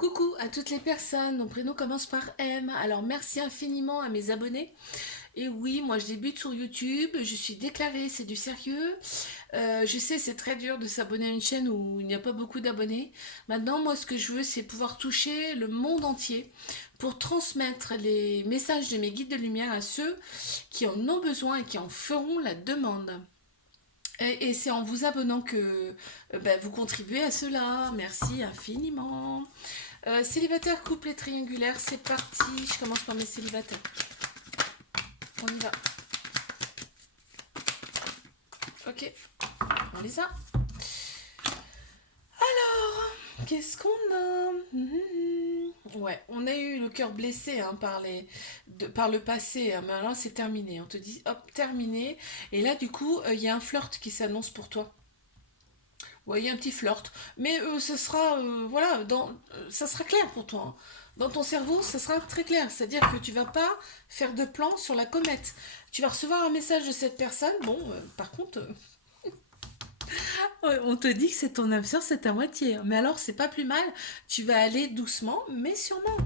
Coucou à toutes les personnes, mon prénom commence par M. Alors merci infiniment à mes abonnés. Et oui, moi je débute sur YouTube, je suis déclarée, c'est du sérieux. Je sais, c'est très dur de s'abonner à une chaîne où il n'y a pas beaucoup d'abonnés. Maintenant, moi ce que je veux, c'est pouvoir toucher le monde entier pour transmettre les messages de mes guides de lumière à ceux qui en ont besoin et qui en feront la demande. Et c'est en vous abonnant que vous contribuez à cela. Merci infiniment. Célibataire, couple et triangulaire, c'est parti. Je commence par mes célibataires. On y va. Ok, on les a. Alors, qu'est-ce qu'on a? Ouais, on a eu le cœur blessé par le passé, hein, mais là c'est terminé. On te dit, hop, terminé. Et là, du coup, il y a un flirt qui s'annonce pour toi. Ouais, il y a un petit flirt. Mais ce sera, voilà, ça sera clair pour toi, hein. Dans ton cerveau, ça sera très clair. C'est-à-dire que tu vas pas faire de plan sur la comète. Tu vas recevoir un message de cette personne. Bon, par contre, ouais, on te dit que c'est ton âme sœur, c'est ta moitié, hein. Mais alors, c'est pas plus mal. Tu vas aller doucement, mais sûrement,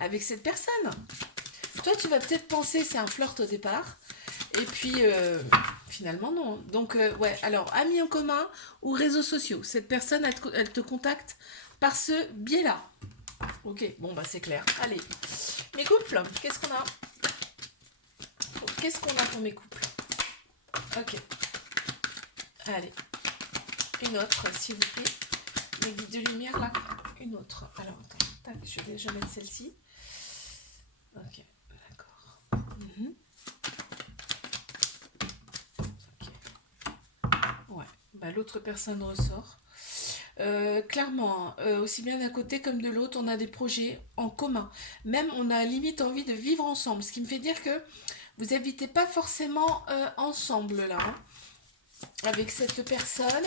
avec cette personne. Toi, tu vas peut-être penser c'est un flirt au départ. Et puis, finalement, non. Donc, ouais, alors, amis en commun ou réseaux sociaux. Cette personne, elle te contacte par ce biais-là. Ok, bon, bah, c'est clair. Allez. Mes couples, qu'est-ce qu'on a? Qu'est-ce qu'on a pour mes couples? Ok. Allez. Une autre, s'il vous plaît. Mes guides de lumière, là. Une autre. Alors, attends. Tac, je vais déjà mettre celle-ci. Ok, d'accord. Mhm. Ouais, bah, l'autre personne ressort. Clairement, hein, aussi bien d'un côté comme de l'autre, on a des projets en commun. Même, on a limite envie de vivre ensemble. Ce qui me fait dire que vous n'habitez pas forcément ensemble là, hein, avec cette personne.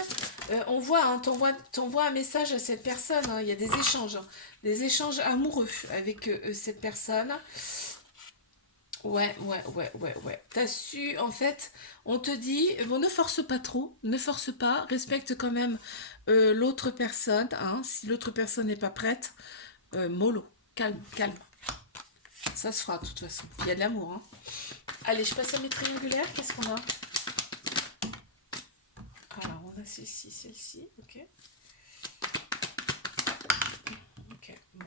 On voit, hein, t'envoies un message à cette personne, hein, il y a des échanges amoureux avec cette personne. Ouais, ouais, ouais, ouais, ouais. T'as su, en fait, on te dit, bon, ne force pas trop, ne force pas, respecte quand même l'autre personne, hein, si l'autre personne n'est pas prête, mollo, calme, calme. Ça se fera de toute façon. Il y a de l'amour, hein. Allez, je passe à mes triangulaires, qu'est-ce qu'on a? Alors, on a celle-ci, ok. Ok, bon.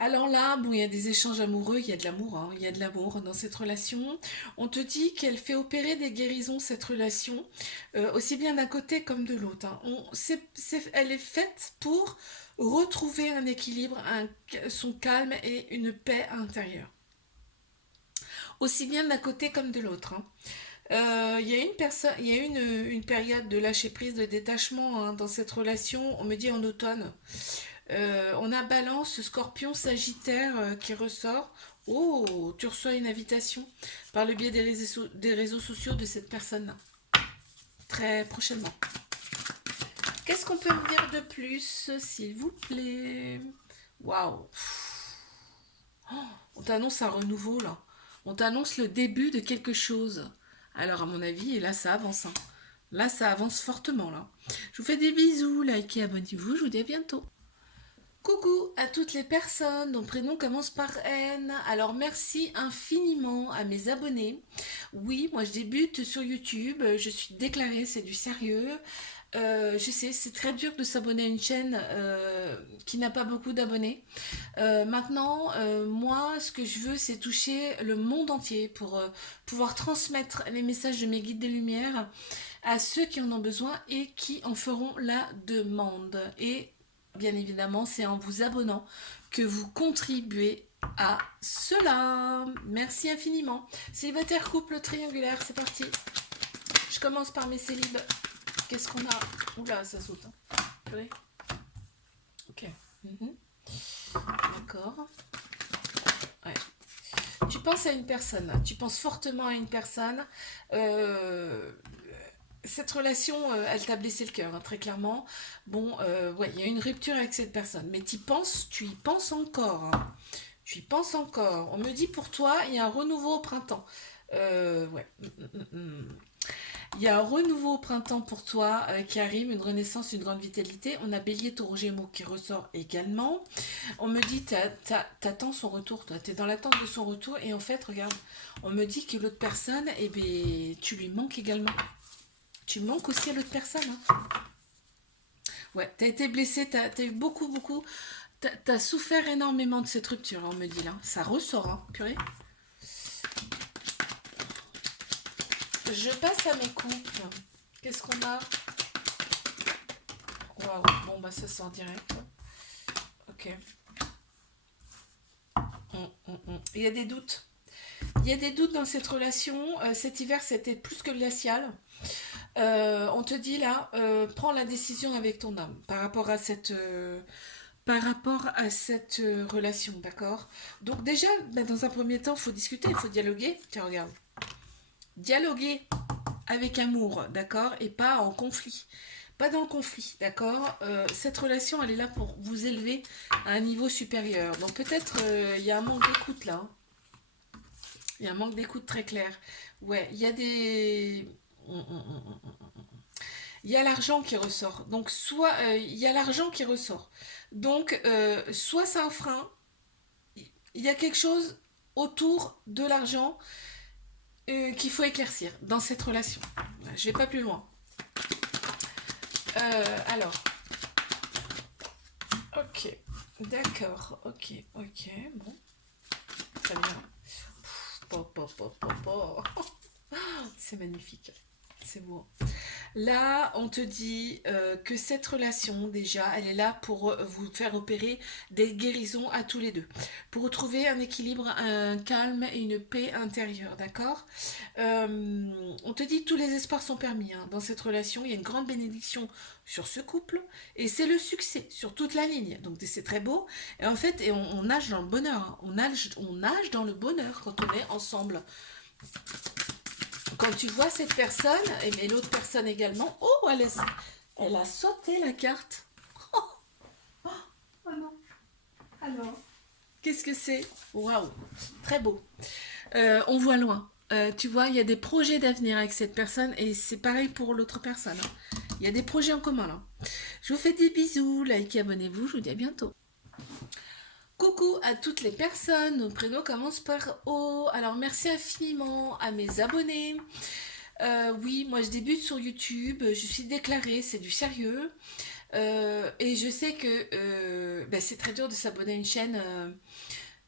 Alors là, bon, il y a des échanges amoureux, il y a de l'amour, hein, il y a de l'amour dans cette relation. On te dit qu'elle fait opérer des guérisons, cette relation, aussi bien d'un côté comme de l'autre, hein. Elle est faite pour retrouver un équilibre, son calme et une paix intérieure. Aussi bien d'un côté comme de l'autre, hein. Il y a une période de lâcher prise, de détachement, hein, dans cette relation. On me dit en automne. On a Balance, Scorpion, Sagittaire qui ressort. Oh, tu reçois une invitation par le biais des réseaux sociaux de cette personne-là. Très prochainement. Qu'est-ce qu'on peut me dire de plus, s'il vous plaît? Waouh. Oh, on t'annonce un renouveau là. On t'annonce le début de quelque chose. Alors à mon avis, et là ça avance, hein. Là ça avance fortement là. Je vous fais des bisous, likez, abonnez-vous, je vous dis à bientôt. Coucou à toutes les personnes dont le prénom commence par N. Alors merci infiniment à mes abonnés. Oui, moi je débute sur YouTube, je suis déclarée, c'est du sérieux. Je sais, c'est très dur de s'abonner à une chaîne qui n'a pas beaucoup d'abonnés. Maintenant, moi, ce que je veux, c'est toucher le monde entier pour pouvoir transmettre les messages de mes guides des Lumières à ceux qui en ont besoin et qui en feront la demande. Et bien évidemment, c'est en vous abonnant que vous contribuez à cela. Merci infiniment. Célibataire, couple, triangulaire, c'est parti. Je commence par mes célibes. Qu'est-ce qu'on a? Oula, ça saute, hein. Purée. Ok. Mhm. D'accord. Ouais. Tu penses à une personne, tu penses fortement à une personne. Euh, cette relation, elle t'a blessé le cœur, hein, très clairement. Bon, ouais, il y a une rupture avec cette personne, mais tu y penses encore, hein. Tu y penses encore. On me dit pour toi, il y a un renouveau au printemps. Ouais. Il y a un renouveau au printemps pour toi qui arrive, une renaissance, une grande vitalité. On a Bélier, Taureau, Gémeaux qui ressort également. On me dit, t'attends son retour, toi. T'es dans l'attente de son retour. Et en fait, regarde, on me dit que l'autre personne, eh ben, tu lui manques également. Tu manques aussi à l'autre personne. Hein. Ouais, t'as été blessé, t'as eu beaucoup. T'as souffert énormément de cette rupture, on me dit là. Ça ressort, hein, purée. Je passe à mes couples. Qu'est-ce qu'on a? Waouh, bon bah ça c'est en direct. Ok. Il y a des doutes. Il y a des doutes dans cette relation. Cet hiver, c'était plus que glacial. On te dit là, prends la décision avec ton homme par rapport à cette relation, d'accord? Donc déjà, ben, dans un premier temps, il faut discuter, il faut dialoguer. Tiens, regarde. Dialoguer avec amour, d'accord? Et pas en conflit. Pas dans le conflit, d'accord? Cette relation, elle est là pour vous élever à un niveau supérieur. Donc peut-être il y a un manque d'écoute là. Hein. Il y a un manque d'écoute très clair. Ouais, il y a des... Il y a l'argent qui ressort. Donc soit... il y a l'argent qui ressort. Donc soit c'est un frein. Il y a quelque chose autour de l'argent qu'il faut éclaircir dans cette relation. Je vais pas plus loin. Alors, ok, d'accord, ok, bon, très bien. C'est magnifique, c'est beau. Là, on te dit que cette relation, déjà, elle est là pour vous faire opérer des guérisons à tous les deux. Pour retrouver un équilibre, un calme et une paix intérieure, d'accord. On te dit que tous les espoirs sont permis. Hein. Dans cette relation, il y a une grande bénédiction sur ce couple. Et c'est le succès sur toute la ligne. Donc c'est très beau. Et en fait, on nage dans le bonheur. Hein. On nage dans le bonheur quand on est ensemble. Quand tu vois cette personne, et l'autre personne également, oh, elle a sauté la carte. Oh, oh non. Alors, qu'est-ce que c'est? Waouh, très beau. On voit loin. Tu vois, il y a des projets d'avenir avec cette personne et c'est pareil pour l'autre personne. Hein. Il y a des projets en commun là. Je vous fais des bisous, likez, abonnez-vous, je vous dis à bientôt. Coucou à toutes les personnes, nos prénoms commencent par O. Alors merci infiniment à mes abonnés. Oui, moi je débute sur YouTube, je suis déclarée, c'est du sérieux. Et je sais que ben, c'est très dur de s'abonner à une chaîne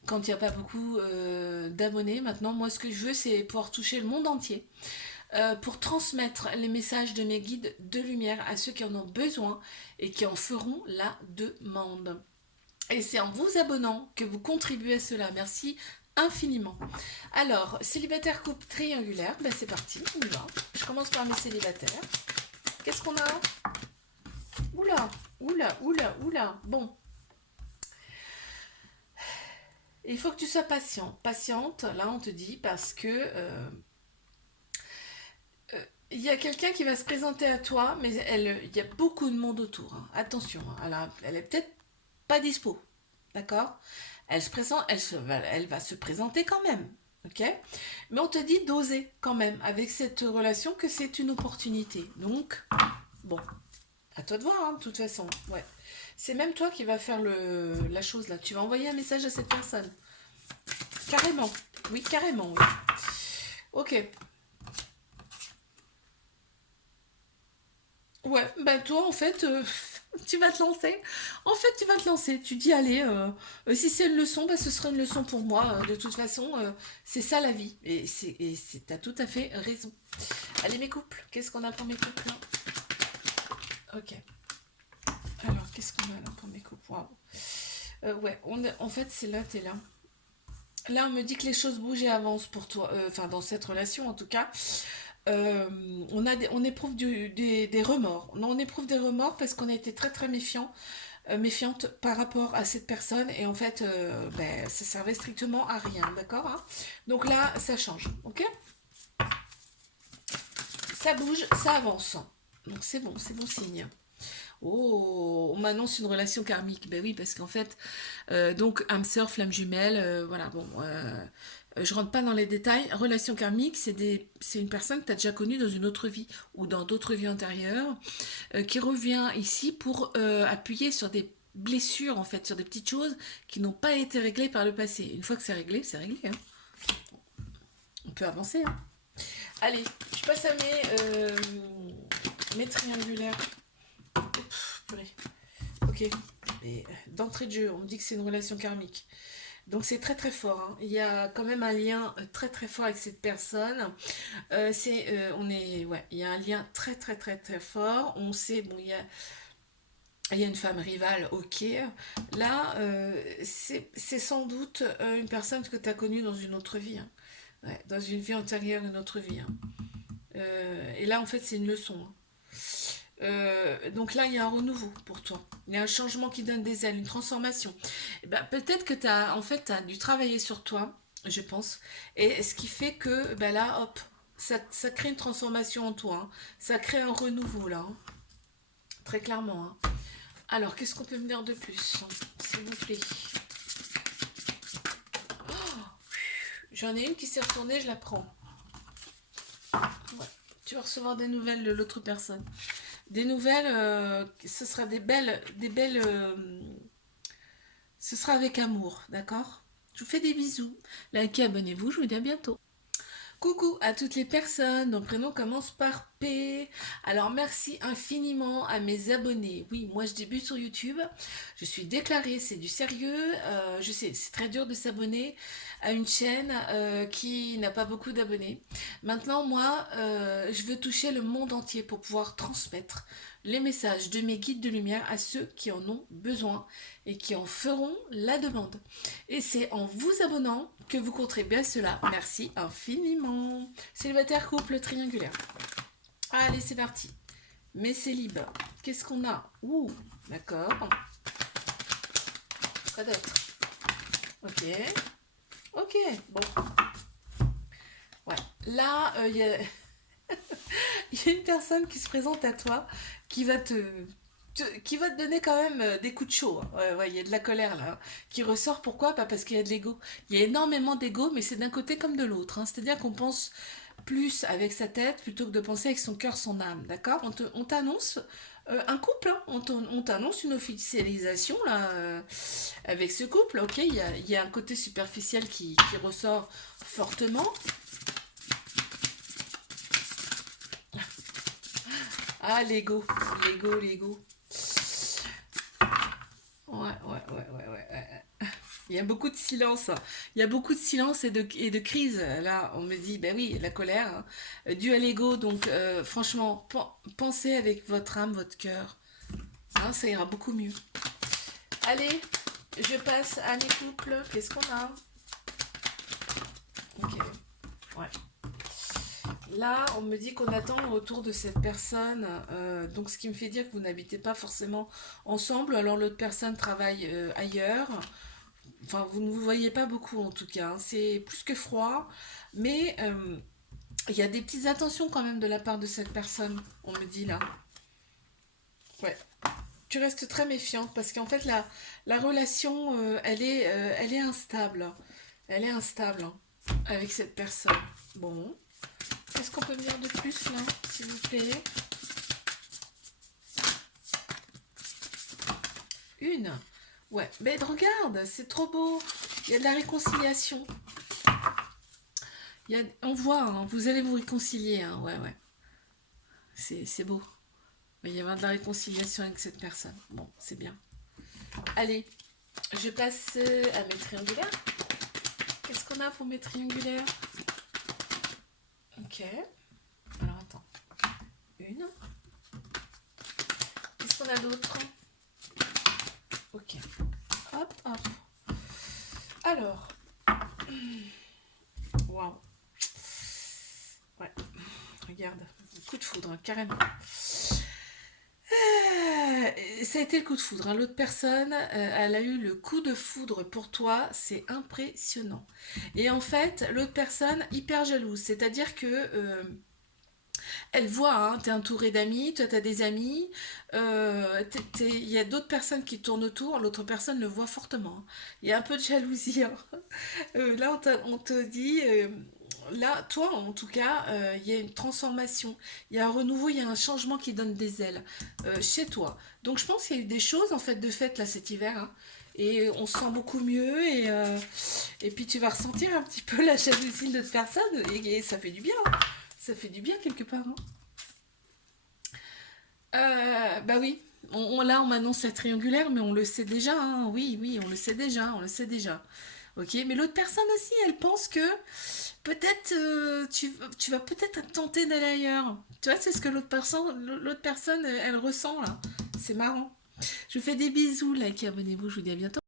quand il n'y a pas beaucoup d'abonnés. Maintenant, moi ce que je veux, c'est pouvoir toucher le monde entier. Pour transmettre les messages de mes guides de lumière à ceux qui en ont besoin et qui en feront la demande. Et c'est en vous abonnant que vous contribuez à cela. Merci infiniment. Alors, célibataire couple triangulaire, ben c'est parti, on y va. Je commence par mes célibataires. Qu'est-ce qu'on a? Oula. Bon, il faut que tu sois patient. Patiente, là on te dit, parce que il y a quelqu'un qui va se présenter à toi, mais il y a beaucoup de monde autour. Hein. Attention, hein. Elle est peut-être pas dispo. D'accord? Elle se présente, elle va se présenter quand même. Ok? Mais on te dit d'oser quand même avec cette relation que c'est une opportunité. Donc, bon, à toi de voir, hein, de toute façon. Ouais. C'est même toi qui vas faire la chose là. Tu vas envoyer un message à cette personne. Carrément. Oui, carrément, oui. Ok. Ouais, ben toi en fait, tu vas te lancer. En fait, tu vas te lancer. Tu dis, allez, si c'est une leçon, bah, ce sera une leçon pour moi. De toute façon, c'est ça la vie. T'as tout à fait raison. Allez, mes couples, qu'est-ce qu'on a pour mes couples là? Ok. Alors, qu'est-ce qu'on a là pour mes couples? Waouh. Ouais, en fait, c'est là, t'es là. Là, on me dit que les choses bougent et avancent pour toi. Enfin, dans cette relation, en tout cas. On éprouve des remords. On éprouve des remords parce qu'on a été très méfiant, méfiante par rapport à cette personne et en fait, ben, ça servait strictement à rien, d'accord? Hein. Donc là, ça change, ok? Ça bouge, ça avance. Donc c'est bon signe. Oh, on m'annonce une relation karmique. Ben oui, parce qu'en fait, donc âme sœur, flamme jumelle, voilà, bon, Je rentre pas dans les détails. Relation karmique, c'est une personne que tu as déjà connue dans une autre vie ou dans d'autres vies antérieures, qui revient ici pour appuyer sur des blessures, en fait, sur des petites choses qui n'ont pas été réglées par le passé. Une fois que c'est réglé, c'est réglé, hein. On peut avancer, hein. Allez, je passe à mes triangulaires. Purée. Ok. Mais d'entrée de jeu, on me dit que c'est une relation karmique. Donc c'est très très fort, hein. Il y a quand même un lien très très fort avec cette personne. Ouais, il y a un lien très très très très fort. On sait, bon, il y a une femme rivale, ok. Là, c'est sans doute une personne que tu as connue dans une autre vie, hein. Ouais, dans une vie antérieure, une autre vie, hein. Et là, en fait, c'est une leçon, hein. Donc là, il y a un renouveau pour toi. Il y a un changement qui donne des ailes, une transformation. Eh ben, peut-être que t'as dû travailler sur toi, je pense. Et ce qui fait que ben là, hop, ça crée une transformation en toi, hein. Ça crée un renouveau là, hein. Très clairement, hein. Alors, qu'est-ce qu'on peut me dire de plus, hein, s'il vous plaît? J'en ai une qui s'est retournée, je la prends. Ouais. Tu vas recevoir des nouvelles de l'autre personne. Des nouvelles, ce sera ce sera avec amour, d'accord? Je vous fais des bisous. Likez, abonnez-vous, je vous dis à bientôt. Coucou à toutes les personnes dont le prénom commence par P. Alors merci infiniment à mes abonnés. Oui, moi je débute sur YouTube. Je suis déclarée, c'est du sérieux. Je sais, c'est très dur de s'abonner à une chaîne qui n'a pas beaucoup d'abonnés. Maintenant, moi, je veux toucher le monde entier pour pouvoir transmettre les messages de mes guides de lumière à ceux qui en ont besoin et qui en feront la demande. Et c'est en vous abonnant que vous compterez bien cela. Merci infiniment. Célibataire, couple, triangulaire. Allez, c'est parti. Mes célib. Qu'est-ce qu'on a? Ouh, d'accord. Quoi d'autre? Ok. Ok, bon. Ouais. Là, il y a... y a une personne qui se présente à toi qui va qui va te donner quand même des coups de chaud, hein. Ouais, ouais, il y a de la colère là, hein, qui ressort. Pourquoi? Pas parce qu'il y a de l'ego. Il y a énormément d'ego, mais c'est d'un côté comme de l'autre, hein. C'est-à-dire qu'on pense plus avec sa tête plutôt que de penser avec son cœur, son âme. D'accord? On t'annonce un couple, hein. On t'annonce une officialisation là, avec ce couple. Ok, il y a un côté superficiel qui ressort fortement. Ah, l'ego, l'ego. Ouais. Il y a beaucoup de silence, hein. Il y a beaucoup de silence et de crise. Là, on me dit, ben oui, la colère, hein, due à l'ego. Donc, franchement, pensez avec votre âme, votre cœur, hein, ça ira beaucoup mieux. Allez, je passe à mes couples. Qu'est-ce qu'on a? Ok, ouais. Là, on me dit qu'on attend le retour de cette personne, donc ce qui me fait dire que vous n'habitez pas forcément ensemble, alors l'autre personne travaille ailleurs. Enfin, vous ne vous voyez pas beaucoup en tout cas, hein. C'est plus que froid, mais il y a des petites attentions quand même de la part de cette personne, on me dit là. Ouais. Tu restes très méfiante parce qu'en fait la relation, elle est instable. Elle est instable, hein, avec cette personne. Bon. Qu'est-ce qu'on peut me dire de plus là, s'il vous plaît? Une. Ouais, mais regarde, c'est trop beau. Il y a de la réconciliation. On voit, hein, vous allez vous réconcilier, hein, ouais. C'est beau. Il va y avoir de la réconciliation avec cette personne. Bon, c'est bien. Allez, je passe à mes triangulaires. Qu'est-ce qu'on a pour mes triangulaires? Ok. Alors attends. Une. Qu'est-ce qu'on a d'autre? Ok. Hop. Alors. Waouh. Ouais. Regarde. Coup de foudre, hein, carrément. Ça a été le coup de foudre, hein. L'autre personne, elle a eu le coup de foudre pour toi, c'est impressionnant. Et en fait, l'autre personne, hyper jalouse, c'est-à-dire que Elle voit, hein, t'es entouré d'amis, toi t'as des amis, il y a d'autres personnes qui tournent autour, l'autre personne le voit fortement, hein. Il y a un peu de jalousie, hein. Là, on te dit, là, toi, en tout cas, il y a une transformation, il y a un renouveau, il y a un changement qui donne des ailes chez toi. Donc, je pense qu'il y a eu des choses, en fait là, cet hiver, hein. Et on se sent beaucoup mieux, et puis tu vas ressentir un petit peu la jalousie de l'autre personne, et ça fait du bien, hein. Ça fait du bien quelque part, hein. Bah oui, là on m'annonce la triangulaire, mais on le sait déjà, hein. Oui, oui, on le sait déjà, on le sait déjà. Ok, mais l'autre personne aussi, elle pense que peut-être tu vas peut-être tenter d'aller ailleurs. Tu vois, c'est ce que l'autre personne, elle ressent là. C'est marrant. Je vous fais des bisous, like, abonnez-vous, je vous dis à bientôt.